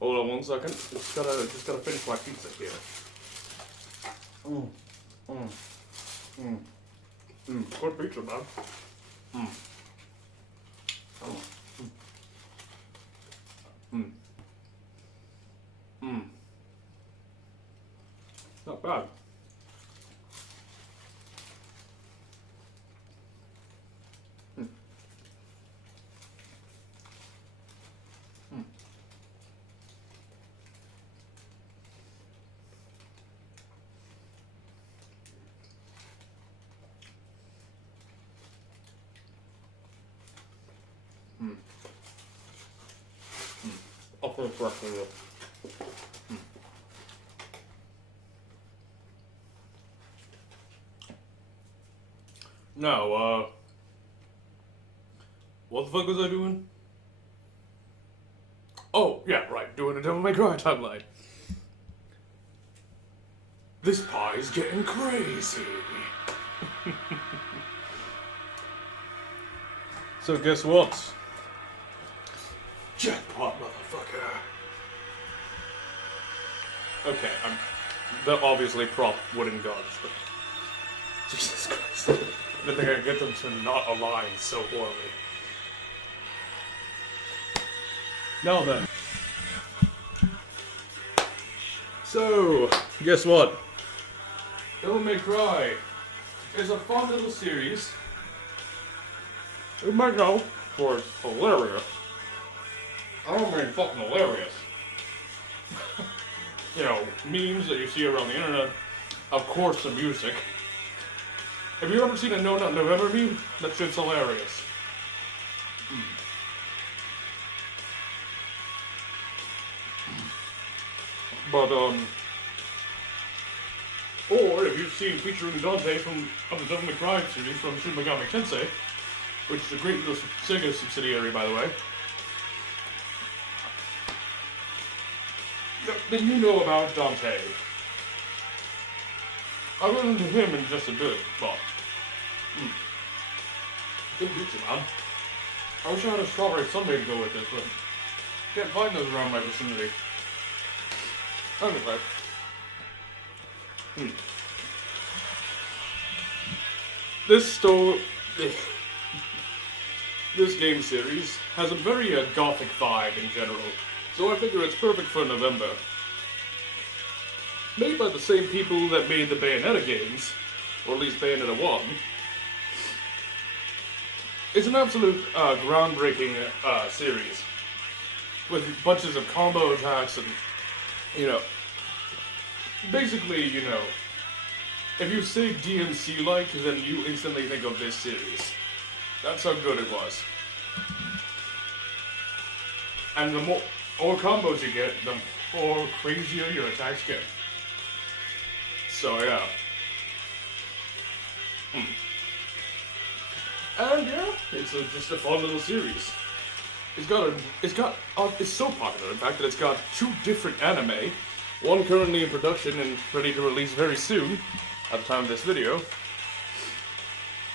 Hold on 1 second. Just gotta finish my pizza here. Good pizza, man. Not bad. I'll finish the rest of it. Now, what the fuck was I doing? Oh, yeah, right, doing a Devil May Cry timeline. This pie's getting crazy. So guess what? Jackpot, motherfucker. Okay, they're obviously prop wooden guns, but Jesus Christ. I didn't think I could get them to not align so horribly. Now then. So, guess what? Devil May Cry is a fun little series. You might know, for it's hilarious. I don't mean fucking hilarious. You know, memes that you see around the internet. Of course, the music. Have you ever seen a No Nut November meme? That shit's hilarious. But, or if you've seen featuring Dante from the Devil May Cry series from Shin Megami Tensei, which is a great little Sega subsidiary, by the way, then you know about Dante. I'll get into him in just a bit, but good pizza, man. I wish I had a strawberry sundae to go with this, but can't find those around my vicinity. Anyway. This game series has a very gothic vibe in general, so I figure it's perfect for November. Made by the same people that made the Bayonetta games, or at least Bayonetta 1. It's an absolute groundbreaking series, with bunches of combo attacks and, you know, basically, you know, if you say DMC-like, then you instantly think of this series. That's how good it was. And the more combos you get, the more crazier your attacks get. So yeah. And yeah, it's just a fun little series. It's so popular, in fact, that it's got 2 different anime. One currently in production and ready to release very soon, at the time of this video.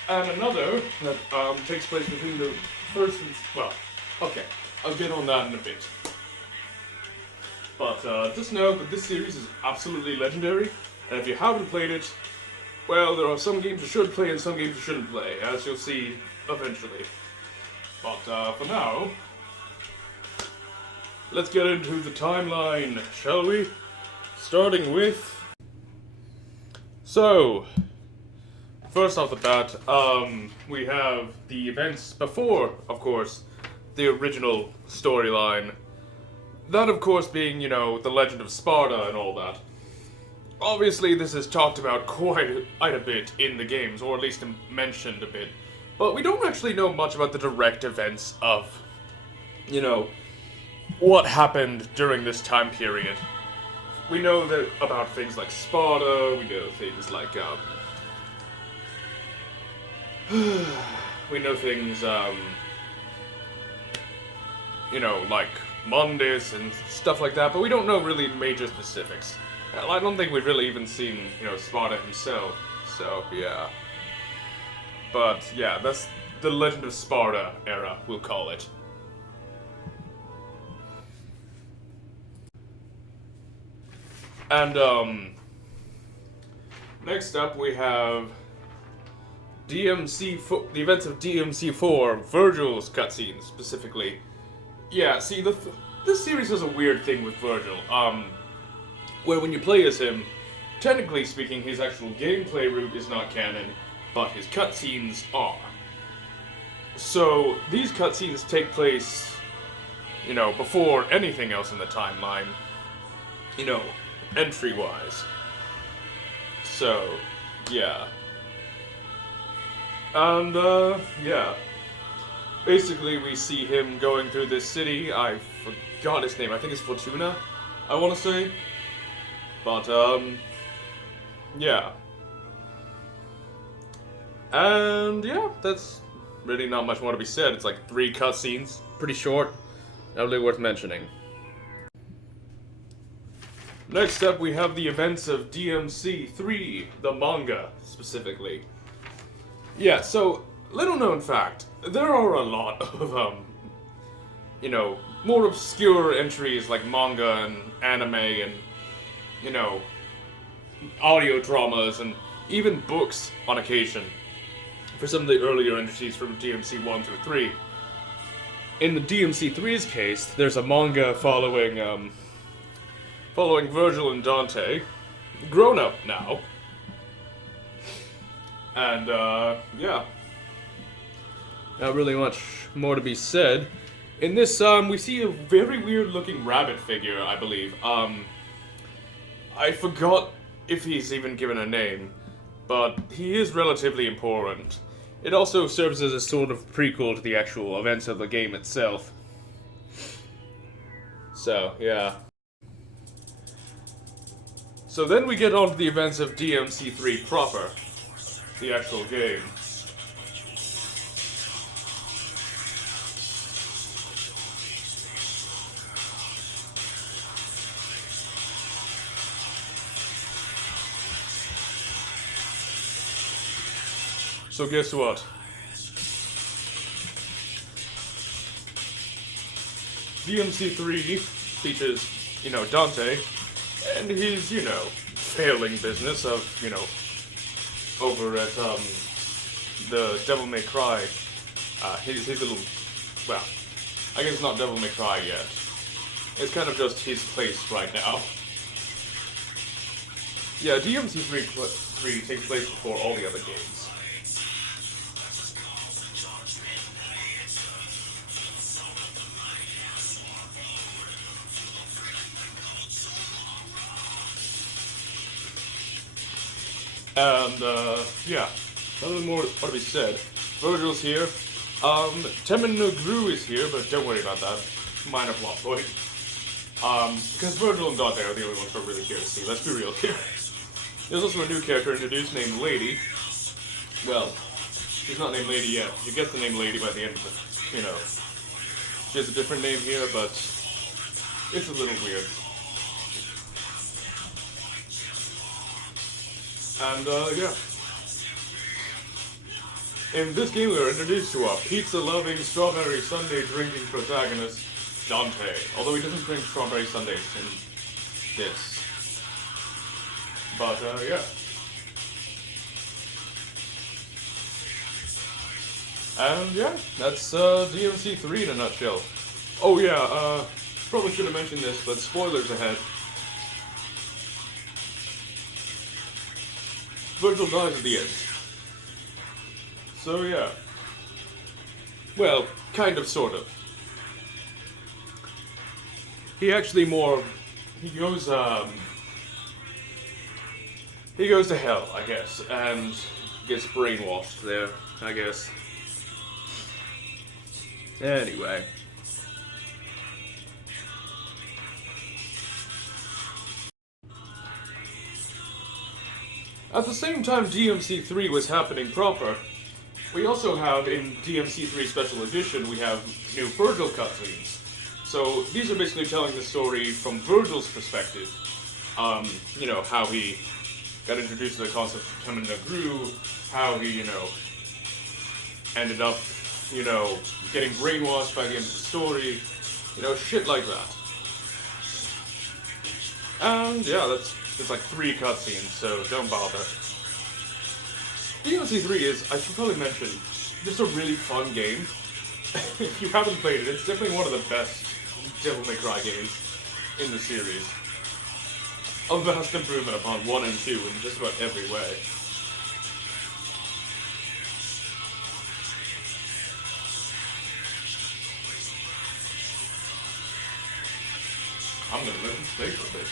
And another that takes place between the first and... well, okay, I'll get on that in a bit. But just know that this series is absolutely legendary, and if you haven't played it, well, there are some games you should play and some games you shouldn't play, as you'll see eventually. But for now, let's get into the timeline, shall we? Starting with... So, first off the bat, we have the events before, of course, the original storyline. That, of course, being, you know, the Legend of Sparta and all that. Obviously, this is talked about quite a bit in the games, or at least mentioned a bit. But we don't actually know much about the direct events of, you know, what happened during this time period. We know that about things like Sparta, we know things like, we know things, you know, like Mundus and stuff like that, but we don't know really major specifics. I don't think we've really even seen, you know, Sparta himself, so, yeah. But, yeah, that's the Legend of Sparta era, we'll call it. And next up we have the events of DMC4, Virgil's cutscenes specifically. Yeah, see, this series has a weird thing with Virgil. Where when you play as him, technically speaking, his actual gameplay route is not canon, but his cutscenes are. So these cutscenes take place, before anything else in the timeline, entry-wise. So, yeah. And, yeah. Basically, we see him going through this city. I forgot his name. I think it's Fortuna, I want to say. But, yeah. And, yeah, that's really not much more to be said. It's like 3 cutscenes. Pretty short. Not really worth mentioning. Next up, we have the events of DMC3, the manga, specifically. Yeah, so, little known fact, there are a lot of, more obscure entries like manga and anime and, audio dramas and even books on occasion for some of the earlier entries from DMC 1 through 3. In the DMC 3's case, there's a manga following Virgil and Dante, grown up now. And, yeah. Not really much more to be said. In this, we see a very weird looking rabbit figure, I believe. I forgot if he's even given a name, but he is relatively important. It also serves as a sort of prequel to the actual events of the game itself. So, yeah. So then we get on to the events of DMC3 proper, the actual game. So guess what? DMC3 features, Dante, and his, failing business of, over at, the Devil May Cry, his little, well, I guess it's not Devil May Cry yet. It's kind of just his place right now. Yeah, DMC3 takes place before all the other games. And, yeah, nothing more to be said. Virgil's here. Temin no Gru is here, but don't worry about that. Minor plot point. Because Virgil and Dante are the only ones we're really here to see. Let's be real here. There's also a new character introduced named Lady. Well, she's not named Lady yet. You get the name Lady by the end of it. She has a different name here, but it's a little weird. And, yeah. In this game, we are introduced to our pizza-loving, strawberry sundae-drinking protagonist, Dante. Although he doesn't drink strawberry sundaes in this. But, yeah. And, yeah, that's, DMC3 in a nutshell. Oh, yeah, probably should have mentioned this, but spoilers ahead. Virgil dies at the end. So, yeah. Well, kind of, sort of. He actually he goes to hell, I guess, and gets brainwashed there, I guess. Anyway. At the same time DMC3 was happening proper, we also have, in DMC3 Special Edition, we have new Virgil cutscenes. So these are basically telling the story from Virgil's perspective. How he got introduced to the concept of Temin no Gru, how he, ended up, getting brainwashed by the end of the story, shit like that. And yeah, there's like 3 cutscenes, so don't bother. DLC 3 is, I should probably mention, just a really fun game. If you haven't played it, it's definitely one of the best Devil May Cry games in the series. A vast improvement upon 1 and 2 in just about every way. I'm gonna let this stay for a bit.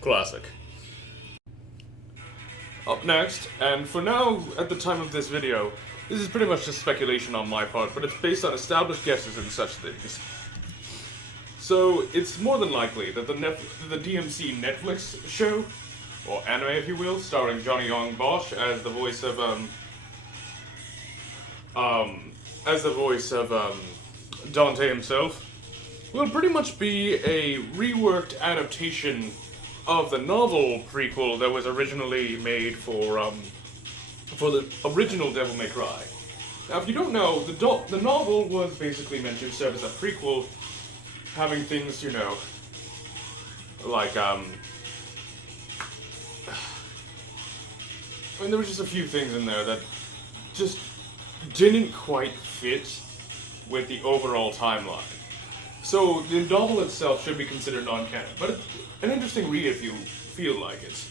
Classic. Up next, and for now, at the time of this video, this is pretty much just speculation on my part, but it's based on established guesses and such things. So, it's more than likely that the DMC Netflix show, or anime if you will, starring Johnny Young Bosch as the voice of, Dante himself, will pretty much be a reworked adaptation of the novel prequel that was originally made for the original Devil May Cry. Now, if you don't know, the novel was basically meant to serve as a prequel, having things, you know, like, I mean, there were just a few things in there that just didn't quite fit with the overall timeline. So the novel itself should be considered non-canon, but it's an interesting read if you feel like it.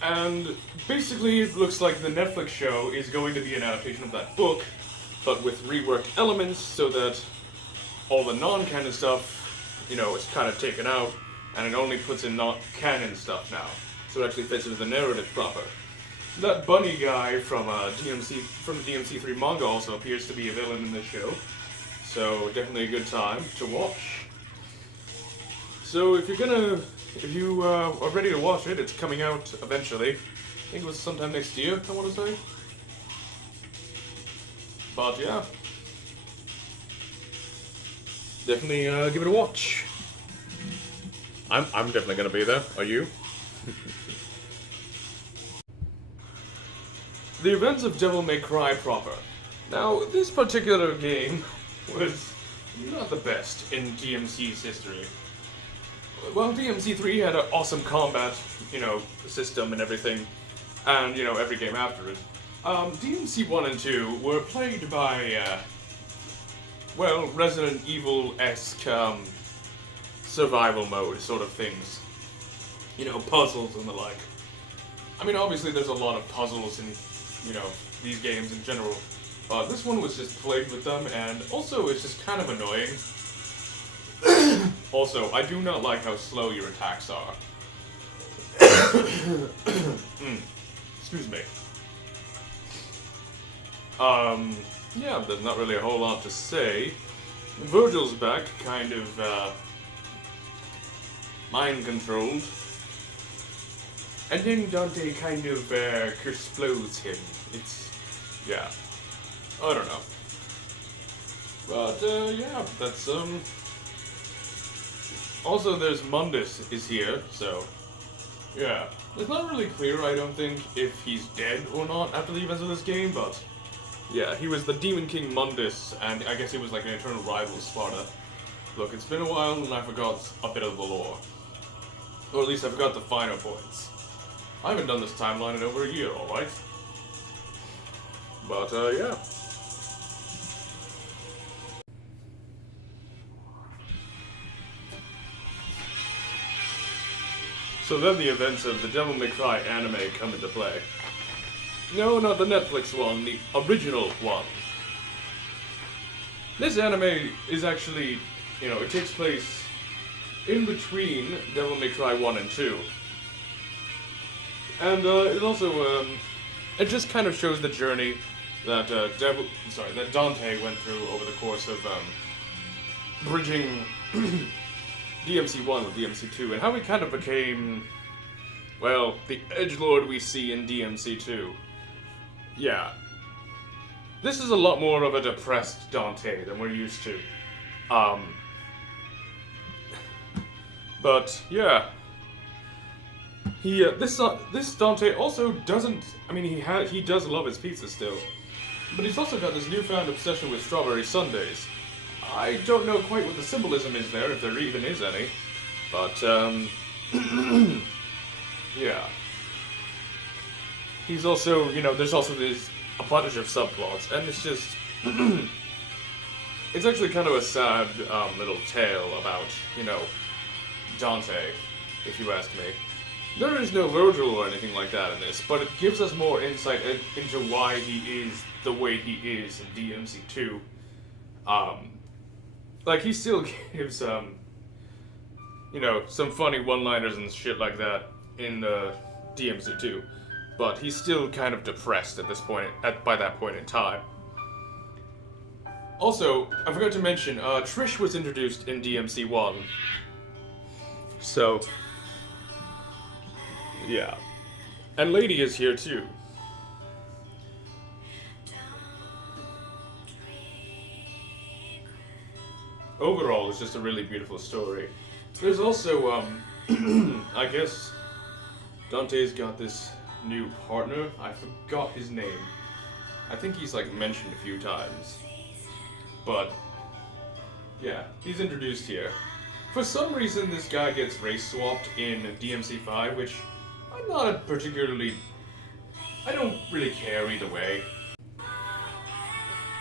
And basically it looks like the Netflix show is going to be an adaptation of that book, but with reworked elements so that all the non-canon stuff, you know, is kind of taken out, and it only puts in not-canon stuff now. So it actually fits into the narrative proper. That bunny guy from the DMC3 manga also appears to be a villain in this show, so definitely a good time to watch. So if you are ready to watch it, it's coming out eventually. I think it was sometime next year, I want to say. But yeah, definitely give it a watch. I'm definitely gonna be there. Are you? The events of Devil May Cry proper. Now, this particular game was not the best in DMC's history. Well, DMC3 had an awesome combat, you know, system and everything, and, you know, every game after it. DMC 1 and 2 were plagued by, well, Resident Evil-esque, survival mode sort of things. You know, puzzles and the like. I mean, obviously there's a lot of puzzles in, you know, these games in general. This one was just plagued with them, and also it's just kind of annoying. Also, I do not like how slow your attacks are. Excuse me. Yeah, there's not really a whole lot to say. Virgil's back, kind of, mind-controlled. And then Dante kind of, explodes him. It's, yeah. I don't know. But, yeah, that's, Also, there's Mundus is here, so, yeah. It's not really clear, I don't think, if he's dead or not after the events of this game, but, yeah, he was the Demon King Mundus, and I guess he was like an eternal rival of Sparta. Look, it's been a while and I forgot a bit of the lore. Or at least I forgot the finer points. I haven't done this timeline in over a year, alright? But, yeah. So then the events of the Devil May Cry anime come into play. No, not the Netflix one, the original one. This anime is actually, you know, it takes place in between Devil May Cry 1 and 2. And it also, it just kind of shows the journey that that Dante went through over the course of bridging DMC1 with DMC2, and how he kind of became, well, the edgelord we see in DMC2. Yeah. This is a lot more of a depressed Dante than we're used to. But yeah, this Dante also doesn't. I mean, he does love his pizza still, but he's also got this newfound obsession with strawberry sundaes. I don't know quite what the symbolism is there, if there even is any, but yeah. He's also, there's also a bunch of subplots, and it's just it's actually kind of a sad little tale about, Dante, if you ask me. There is no Virgil or anything like that in this, but it gives us more insight into why he is the way he is in DMC2. Like, he still gives, some funny one-liners and shit like that in DMC2, but he's still kind of depressed at this point, by that point in time. Also, I forgot to mention, Trish was introduced in DMC1. So, yeah. And Lady is here too. Overall, it's just a really beautiful story. There's also, I guess, Dante's got this new partner. I forgot his name. I think he's, mentioned a few times. But, yeah, he's introduced here. For some reason, this guy gets race swapped in DMC5, which I'm not particularly. I don't really care either way.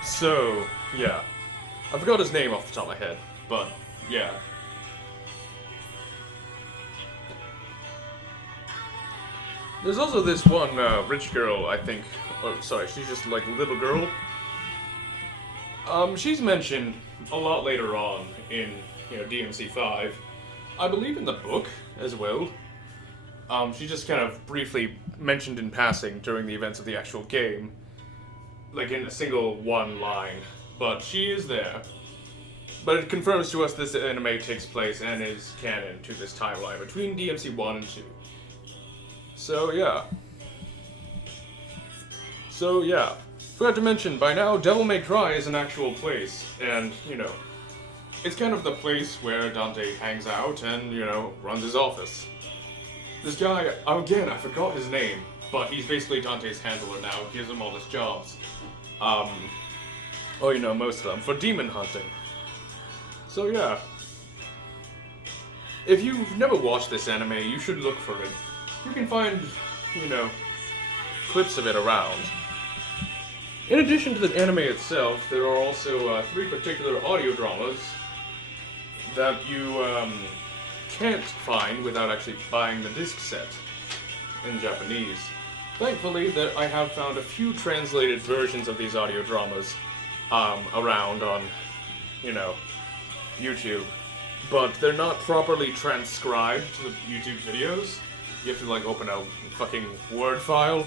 So, yeah. I forgot his name off the top of my head, but, yeah. There's also this one rich girl, I think. Oh, sorry, she's just like a little girl. She's mentioned a lot later on in, DMC5. I believe in the book as well. She just kind of briefly mentioned in passing during the events of the actual game. Like in a single one line. But she is there. But it confirms to us this anime takes place and is canon to this timeline between DMC 1 and 2. So yeah. Forgot to mention, by now, Devil May Cry is an actual place, and, it's kind of the place where Dante hangs out and, runs his office. This guy, again, I forgot his name, but he's basically Dante's handler now, gives him all his jobs. Most of them, for demon hunting. So yeah. If you've never watched this anime, you should look for it. You can find, clips of it around. In addition to the anime itself, there are also 3 particular audio dramas that you can't find without actually buying the disc set in Japanese. Thankfully, I have found a few translated versions of these audio dramas around on, YouTube, but they're not properly transcribed to the YouTube videos. You have to open a fucking Word file,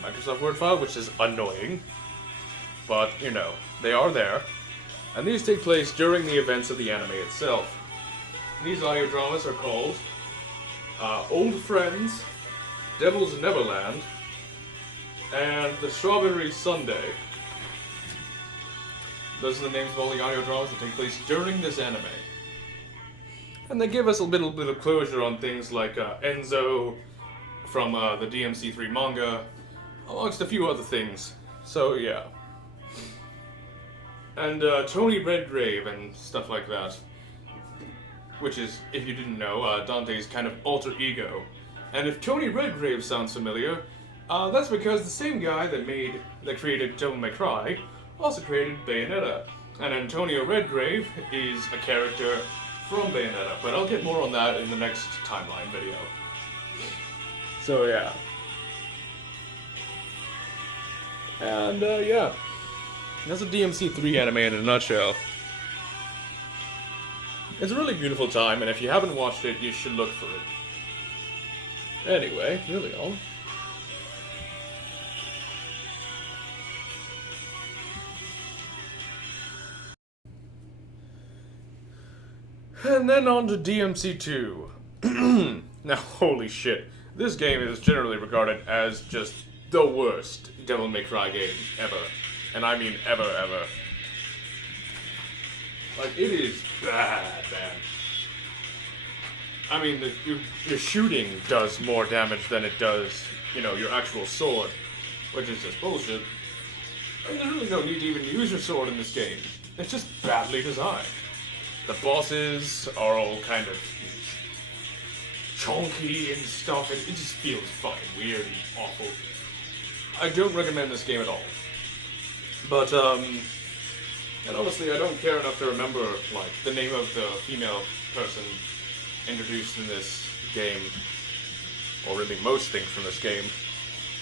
Microsoft Word file, which is annoying. But, they are there. And these take place during the events of the anime itself. These audio dramas are called Old Friends, Devil's Neverland, and The Strawberry Sundae. Those are the names of all the audio dramas that take place during this anime. And they give us a little bit of closure on things like Enzo from the DMC3 manga, amongst a few other things. So, yeah. And Tony Redgrave and stuff like that. Which is, if you didn't know, Dante's kind of alter ego. And if Tony Redgrave sounds familiar, that's because the same guy that created Devil May Cry also created Bayonetta. And Antonio Redgrave is a character from Bayonetta, but I'll get more on that in the next timeline video. So yeah. And yeah. That's a DMC3 anime in a nutshell. It's a really beautiful time, and if you haven't watched it, you should look for it. Anyway, moving on. And then on to DMC2. Now, holy shit. This game is generally regarded as just the worst Devil May Cry game ever. And I mean ever, ever. Like, it is bad, man. I mean, your shooting does more damage than it does, your actual sword. Which is just bullshit. And there's really no need to even use your sword in this game. It's just badly designed. The bosses are all kind of chunky and stuff, and it just feels fucking weird and awful. I don't recommend this game at all. But, and honestly, I don't care enough to remember, like, the name of the female person introduced in this game, or really most things from this game.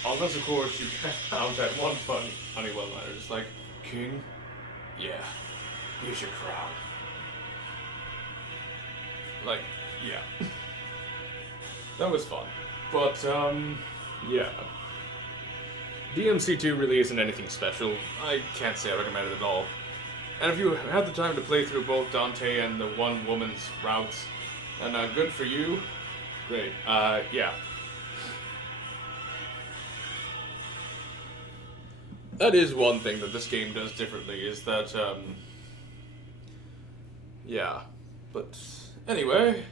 Unless, of course, you have that one fun Honeywell liner, just like, King, yeah, here's your crown. Like, yeah. That was fun. But, yeah. DMC2 really isn't anything special. I can't say I recommend it at all. And if you had the time to play through both Dante and the one woman's routes, then good for you. Great. Yeah. That is one thing that this game does differently, is that, yeah. But, anyway,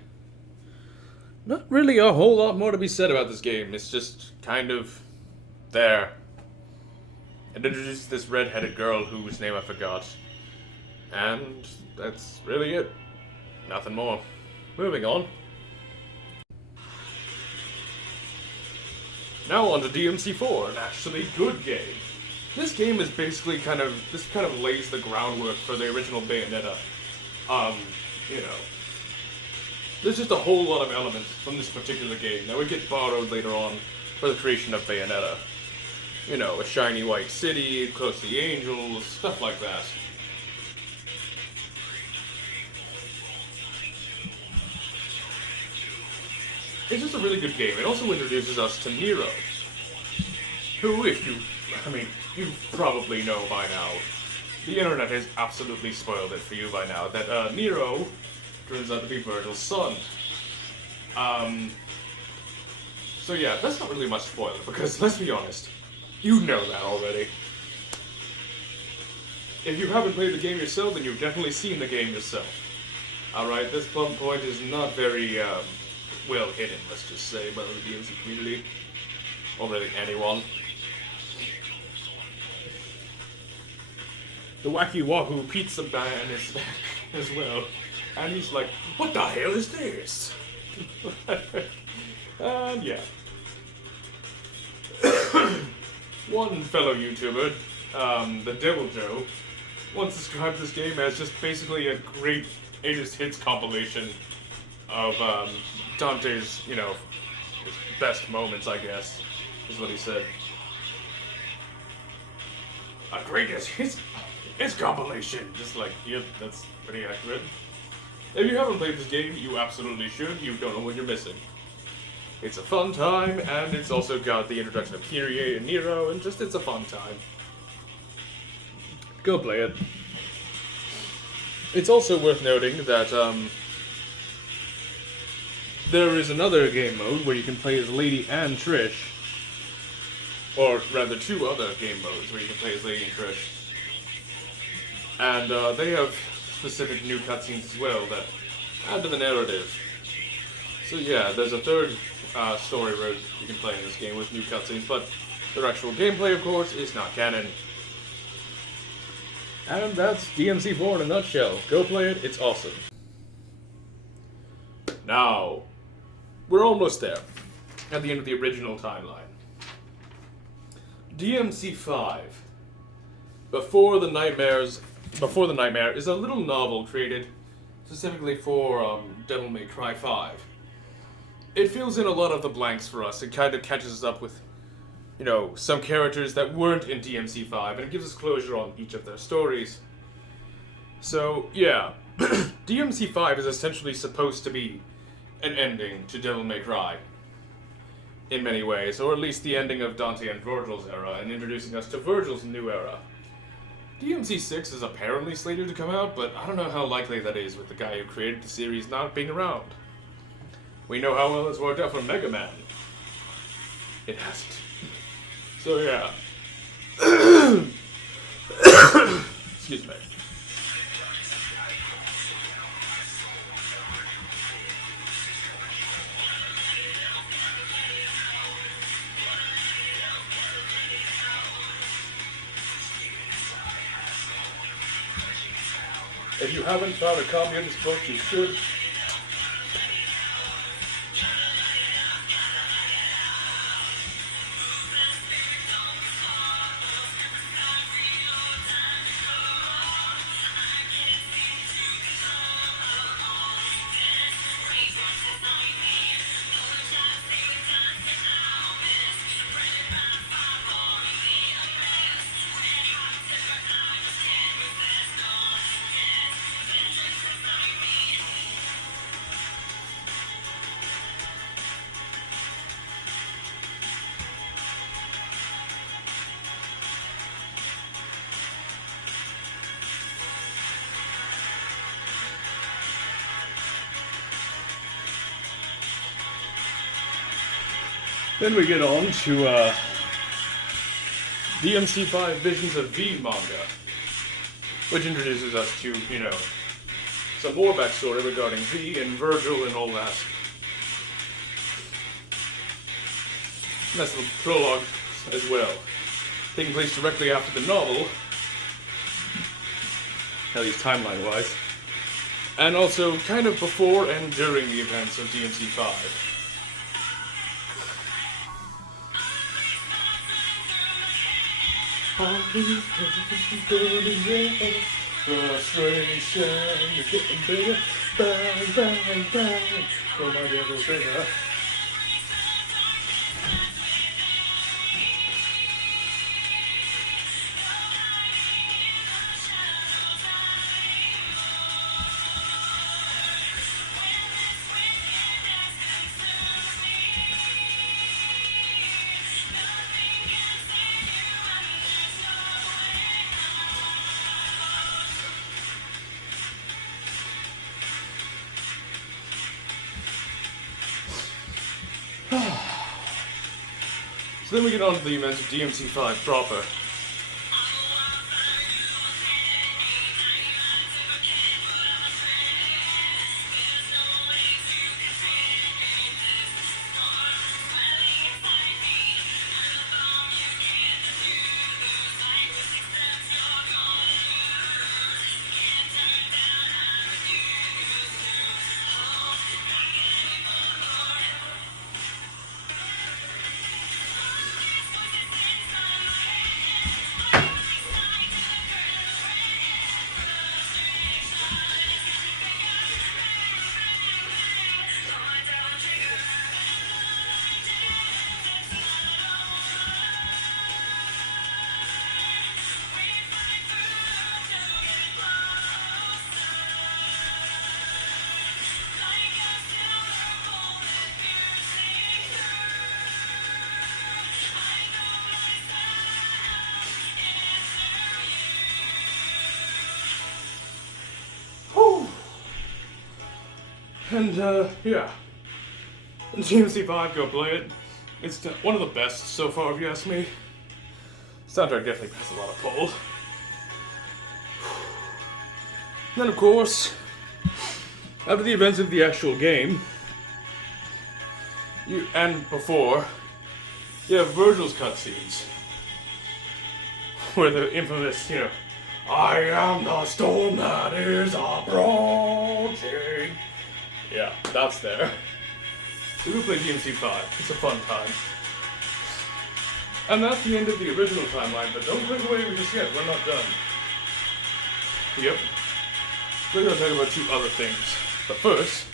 not really a whole lot more to be said about this game. It's just kind of there. It introduces this red-headed girl whose name I forgot. And that's really it. Nothing more. Moving on. Now on to DMC4, an actually good game. This game is basically kind of lays the groundwork for the original Bayonetta. There's just a whole lot of elements from this particular game that would get borrowed later on for the creation of Bayonetta. A shiny white city, close to the angels, stuff like that. It's just a really good game. It also introduces us to Nero, who, you probably know by now. The internet has absolutely spoiled it for you by now, that Nero turns out to be Virgil's son. So yeah, that's not really much spoiler, because let's be honest, you know that already. If you haven't played the game yourself, then you've definitely seen the game yourself. Alright, this plot point is not very, well hidden, let's just say, by the DMC community. Or really anyone. The Wacky Wahoo Pizza Man is back as well. And he's like, what the hell is this? Yeah. One fellow YouTuber, the Devil Joe, once described this game as just basically a great greatest hits compilation of Dante's, best moments, I guess, is what he said. A greatest hits compilation. Just like, yep, that's pretty accurate. If you haven't played this game, you absolutely should. You don't know what you're missing. It's a fun time, and it's also got the introduction of Kyrie and Nero, and just, it's a fun time. Go play it. It's also worth noting that, there is another game mode where you can play as Lady and Trish. Or, rather, two other game modes where you can play as Lady and Trish. And, they have specific new cutscenes as well that add to the narrative. So yeah, there's a third story route you can play in this game with new cutscenes, but their actual gameplay, of course, is not canon. And that's DMC4 in a nutshell. Go play it, it's awesome. Now, we're almost there, at the end of the original timeline. DMC5, Before the Nightmare is a little novel created specifically for Devil May Cry 5. It fills in a lot of the blanks for us. It kind of catches us up with, some characters that weren't in DMC5, and it gives us closure on each of their stories. So, yeah, DMC5 is essentially supposed to be an ending to Devil May Cry. In many ways, or at least the ending of Dante and Virgil's era, and introducing us to Virgil's new era. DMC6 is apparently slated to come out, but I don't know how likely that is with the guy who created the series not being around. We know how well it's worked out for Mega Man. It hasn't. So yeah. Excuse me. If you haven't found a copy of this book, you should. Then we get on to DMC5 Visions of V manga, which introduces us to, some more backstory regarding V and Virgil and all that. Nice little prologue as well, taking place directly after the novel, at least timeline-wise, and also kind of before and during the events of DMC5. Frustration, you're getting bigger. Bang, bang, bang. Oh my devil singer. So then we get on to the events of DMC5 proper. And, yeah. DMC5, go play it. It's one of the best so far, if you ask me. Soundtrack definitely has a lot of pull. Then, of course, after the events of the actual game, and before, you have Virgil's cutscenes. Where the infamous, I am the storm that is approaching. Yeah, that's there. So we play DMC5. It's a fun time. And that's the end of the original timeline, but don't click away just yet. We're not done. Yep. We're going to talk about two other things. But first,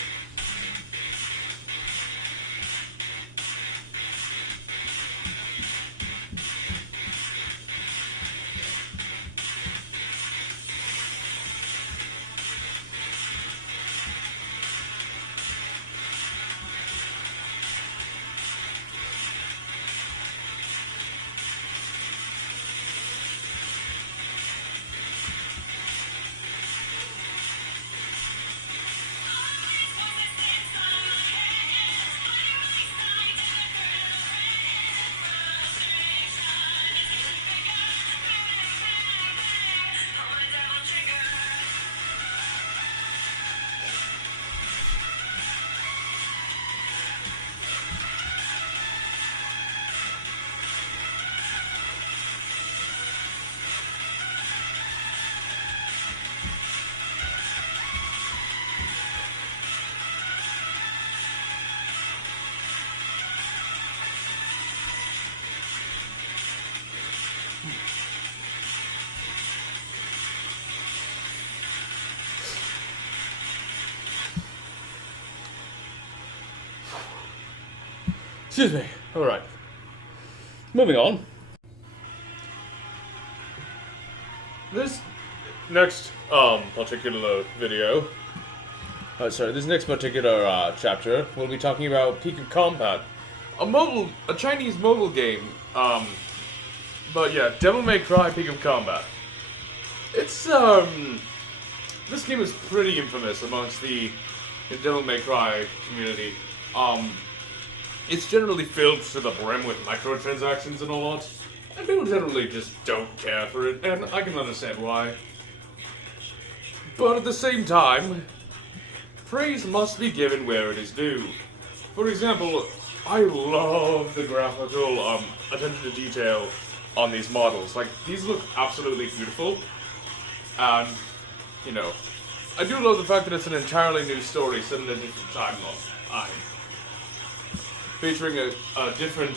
Excuse me. Alright. Moving on. This next particular video. This next particular chapter, we'll be talking about Peak of Combat, a Chinese mobile game. But yeah, Devil May Cry Peak of Combat. It's this game is pretty infamous amongst the Devil May Cry community. It's generally filled to the brim with microtransactions and all that, and people generally just don't care for it, and I can understand why. But at the same time, praise must be given where it is due. For example, I love the graphical attention to detail on these models. Like, these look absolutely beautiful, and, you know, I do love the fact that it's an entirely new story set in a different timeline. Featuring a different,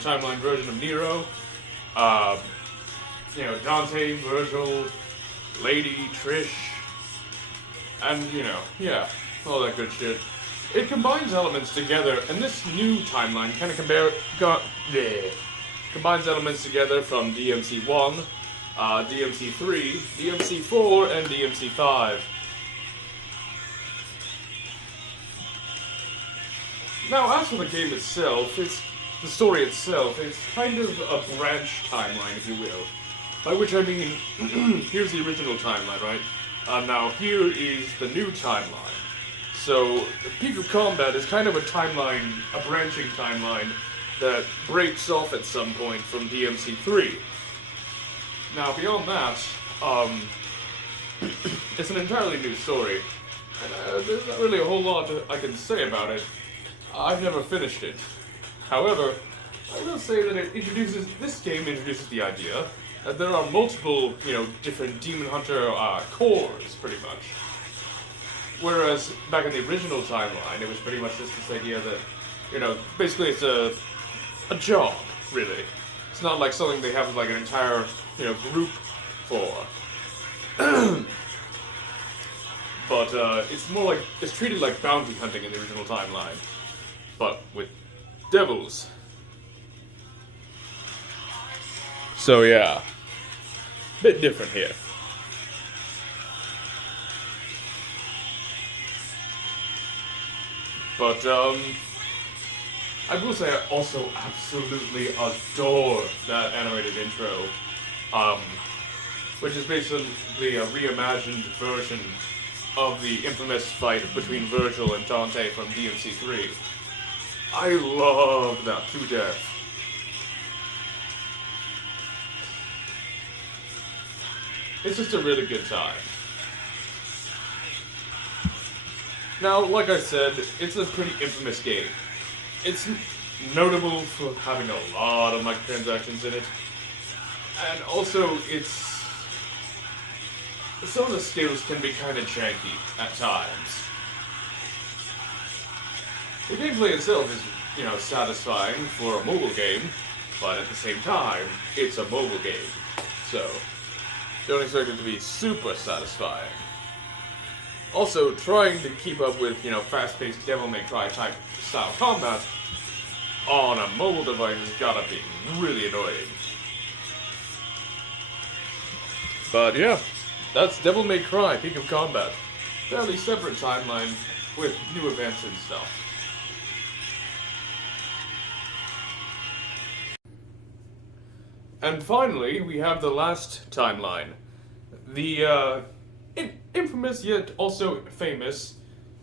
timeline version of Nero, Dante, Virgil, Lady, Trish, and, all that good shit. It combines elements together, and this new timeline kind of combines elements together from DMC1, DMC3, DMC4, and DMC5. Now, as for the game itself, the story itself, it's kind of a branch timeline, if you will. By which I mean, here's the original timeline, right? Now, here is the new timeline. So, Peak of Combat is kind of a branching timeline that breaks off at some point from DMC3. Now, beyond that, it's an entirely new story, and there's not really a whole lot I can say about it. I've never finished it. However, I will say that this game introduces the idea that there are multiple, different Demon Hunter cores, pretty much. Whereas, back in the original timeline, it was pretty much just this idea that, basically it's a job, really. It's not like something they have like an entire, group for. But, it's treated like bounty hunting in the original timeline. But with devils. So yeah, bit different here. But I will say I also absolutely adore that animated intro, which is basically a reimagined version of the infamous fight between Virgil and Dante from DMC3. I love that to death. It's just a really good time. Now, like I said, it's a pretty infamous game. It's notable for having a lot of microtransactions in it. And also, some of the skills can be kind of janky at times. The gameplay itself is, satisfying for a mobile game, but at the same time, it's a mobile game. So, don't expect it to be super satisfying. Also, trying to keep up with, fast-paced Devil May Cry type style combat on a mobile device has gotta be really annoying. But yeah, that's Devil May Cry Peak of Combat. Fairly separate timeline with new events and stuff. And finally, we have the last timeline. The infamous yet also famous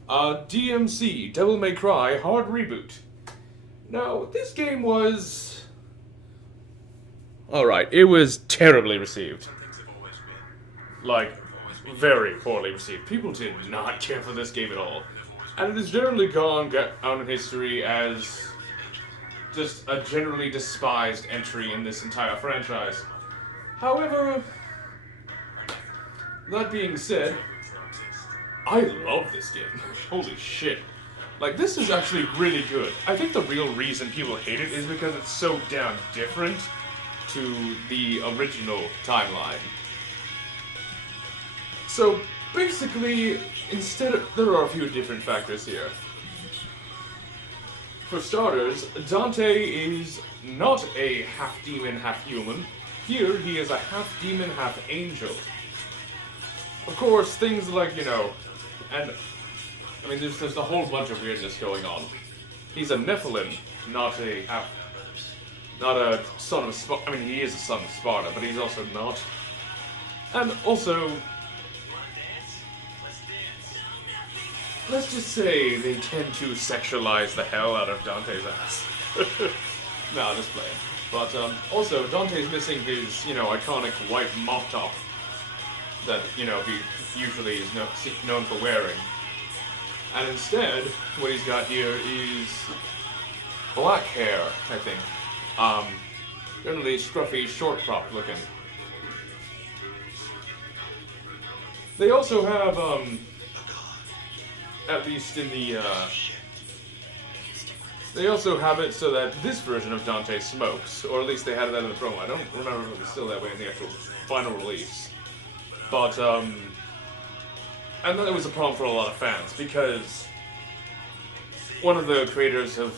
DMC, Devil May Cry Hard Reboot. Now, this game was... Alright, it was terribly received. Like, very poorly received. People did not care for this game at all. And it has generally gone down in history as just a generally despised entry in this entire franchise. However, that being said, I love this game. Holy shit. Like, this is actually really good. I think the real reason people hate it is because it's so damn different to the original timeline. So, basically, there are a few different factors here. For starters, Dante is not a half demon, half human. Here, he is a half demon, half angel. Of course, things like, and I mean, there's a whole bunch of weirdness going on. He's a Nephilim, not a son of Sparta. I mean, he is a son of Sparta, but he's also not. And also, let's just say they tend to sexualize the hell out of Dante's ass. Nah, just playing. But also, Dante's missing his, iconic white mop top that, he usually is known for wearing. And instead, what he's got here is black hair, I think. Generally scruffy, short cropped looking. They also have, at least in the, they also have it so that this version of Dante smokes, or at least they had that in the promo. I don't remember if it was still that way in the actual final release. But, and that was a problem for a lot of fans, because one of the creators of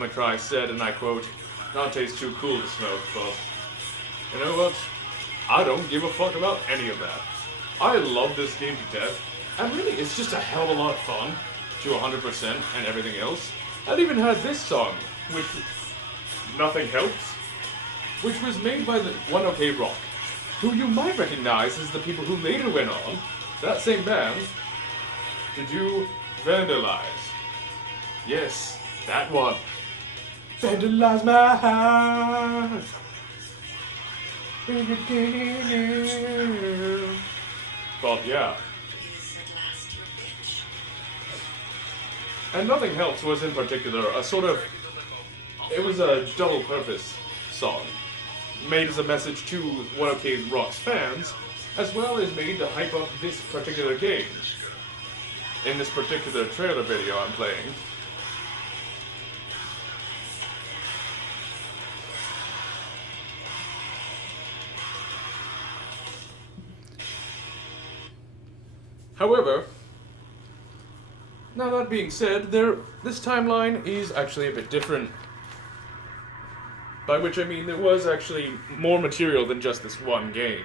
My Cry said, and I quote, "Dante's too cool to smoke, but you know what? I don't give a fuck about any of that. I love this game to death, and really it's just a hell of a lot of fun to 100% and everything else. It even had this song, which, Nothing Helps, which was made by the One OK Rock, who you might recognize as the people who later went on, that same band, to do Vandalize. Yes, that one. Vandalize my house. But yeah. And Nothing Helps was in particular a sort of, it was a double purpose song, made as a message to One OK Rock's fans, as well as made to hype up this particular game. In this particular trailer video I'm playing. However, now that being said, this timeline is actually a bit different. By which I mean there was actually more material than just this one game.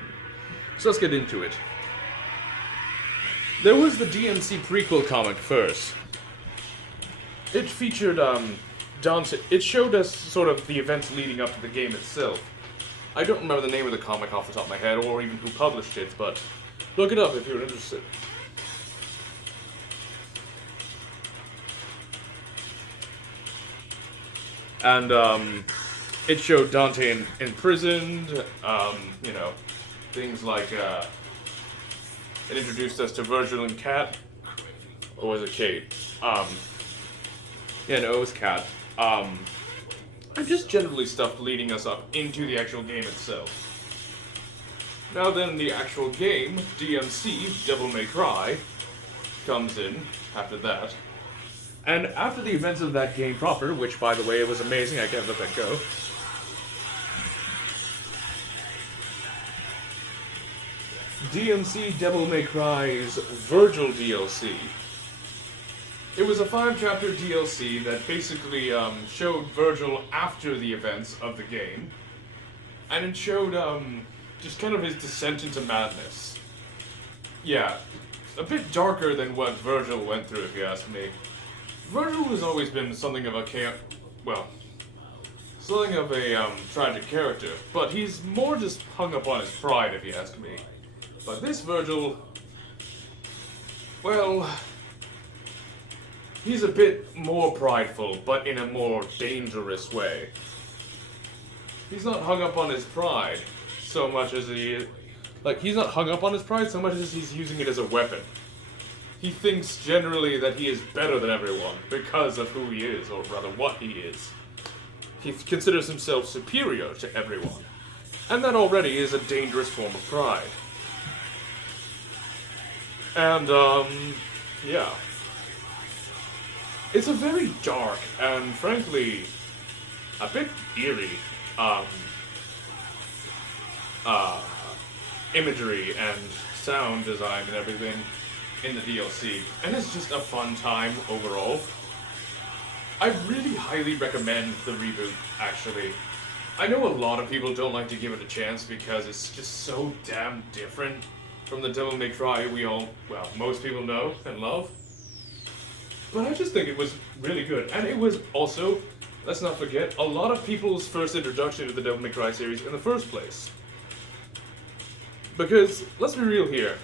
So let's get into it. There was the DMC prequel comic first. It featured, Dante. It showed us sort of the events leading up to the game itself. I don't remember the name of the comic off the top of my head, or even who published it, but look it up if you're interested. And, it showed Dante imprisoned, things like, it introduced us to Virgil and Kat, or was it Kate? Yeah, no, it was Kat. And just generally stuff leading us up into the actual game itself. Now then, the actual game, DMC, Devil May Cry, comes in after that. And after the events of that game proper, which, by the way, it was amazing, I can't let that go. DMC Devil May Cry's Virgil DLC. It was a 5-chapter DLC that basically showed Virgil after the events of the game. And it showed just kind of his descent into madness. Yeah, a bit darker than what Virgil went through, if you ask me. Virgil has always been something of a tragic character, but he's more just hung up on his pride, if you ask me. But this Virgil, well, he's a bit more prideful, but in a more dangerous way. He's not hung up on his pride so much as he's not hung up on his pride so much as he's using it as a weapon. He thinks generally that he is better than everyone because of who he is, or rather what he is. He considers himself superior to everyone. And that already is a dangerous form of pride. And, yeah. It's a very dark and, frankly, a bit eerie, imagery and sound design and everything in the DLC. And it's just a fun time overall. I really highly recommend the reboot, actually. I know a lot of people don't like to give it a chance because it's just so damn different from the Devil May Cry we all, well, most people know and love. But I just think it was really good. And it was also, let's not forget, a lot of people's first introduction to the Devil May Cry series in the first place. Because, let's be real here.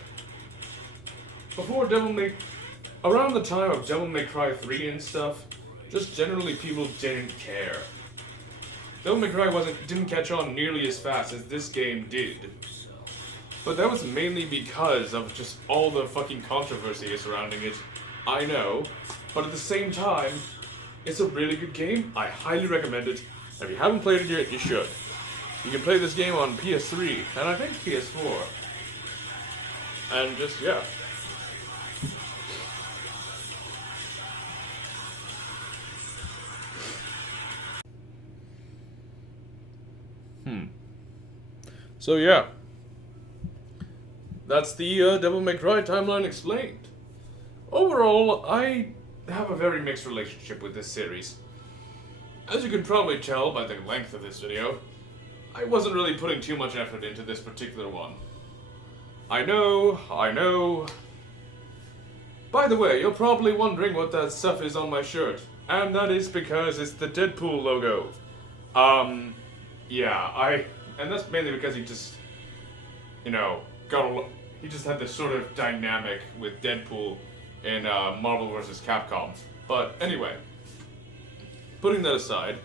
Before around the time of Devil May Cry 3 and stuff, just generally people didn't care. Devil May Cry didn't catch on nearly as fast as this game did. But that was mainly because of just all the fucking controversy surrounding it. I know, but at the same time, it's a really good game. I highly recommend it. If you haven't played it yet, you should. You can play this game on PS3, and I think PS4. And just, yeah. So yeah. That's the Devil May Cry timeline explained. Overall, I have a very mixed relationship with this series. As you can probably tell by the length of this video, I wasn't really putting too much effort into this particular one. I know. By the way, you're probably wondering what that stuff is on my shirt. And that is because it's the Deadpool logo. And that's mainly because he just, he just had this sort of dynamic with Deadpool in Marvel vs. Capcom. But anyway, putting that aside,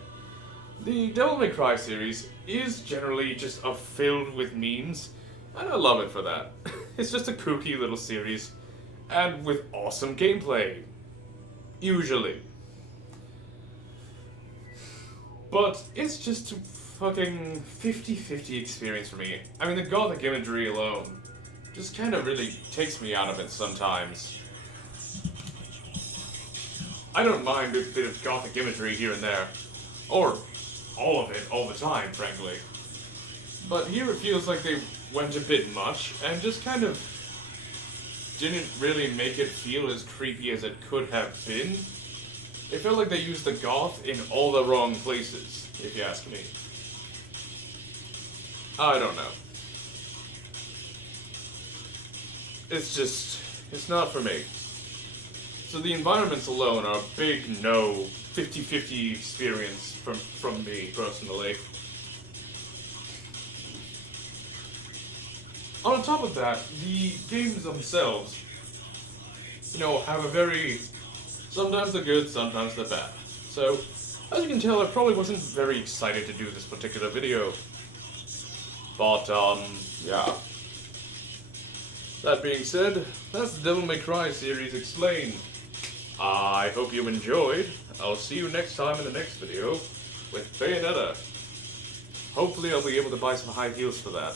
the Devil May Cry series is generally just filled with memes, and I love it for that. It's just a kooky little series, and with awesome gameplay. Usually. But it's just a fucking 50-50 experience for me. I mean, the gothic imagery alone just kind of really takes me out of it sometimes. I don't mind a bit of gothic imagery here and there. Or all of it, all the time, frankly. But here it feels like they went a bit much, and just kind of didn't really make it feel as creepy as it could have been. It felt like they used the goth in all the wrong places, if you ask me. I don't know. It's not for me. So the environments alone are a big no, 50-50 experience from me, personally. On top of that, the games themselves, have a very... Sometimes they're good, sometimes they're bad. So, as you can tell, I probably wasn't very excited to do this particular video. But, yeah. That being said, that's the Devil May Cry series explained. I hope you enjoyed. I'll see you next time in the next video with Bayonetta. Hopefully I'll be able to buy some high heels for that.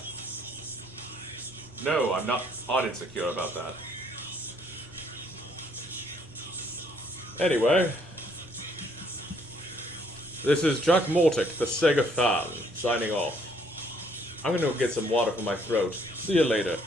No, I'm not hot insecure about that. Anyway, this is Jack Mortick, the Sega fan, signing off. I'm gonna go get some water for my throat. See you later.